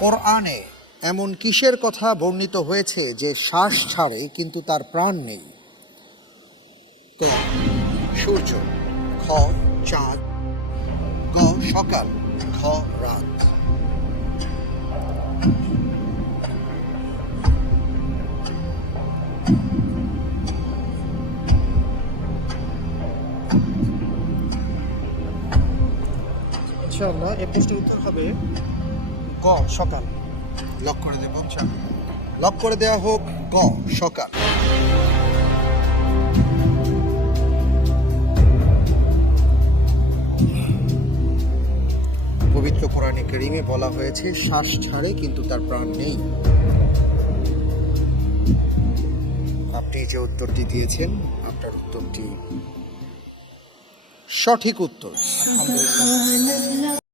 কোরআনে এমন কিসের কথা বর্ণিত হয়েছে যে শ্বাস ছাড়ে কিন্তু তার প্রাণ নেই? ক সূর্য, খ চাঁদ, গ সকাল, ঘ রাত। ইনশাআল্লাহ এই প্রশ্নের উত্তর হবে গ সকাল। লক করে দেব, লক করে দেওয়া হোক গ সকাল। পবিত্র কোরআনে কারীমে বলা হয়েছে শ্বাস ছাড়ে কিন্তু তার প্রাণ নেই। আপনি যে উত্তরটি দিয়েছেন আপনার উত্তরটি সঠিক উত্তর। আলহামদুলিল্লাহ।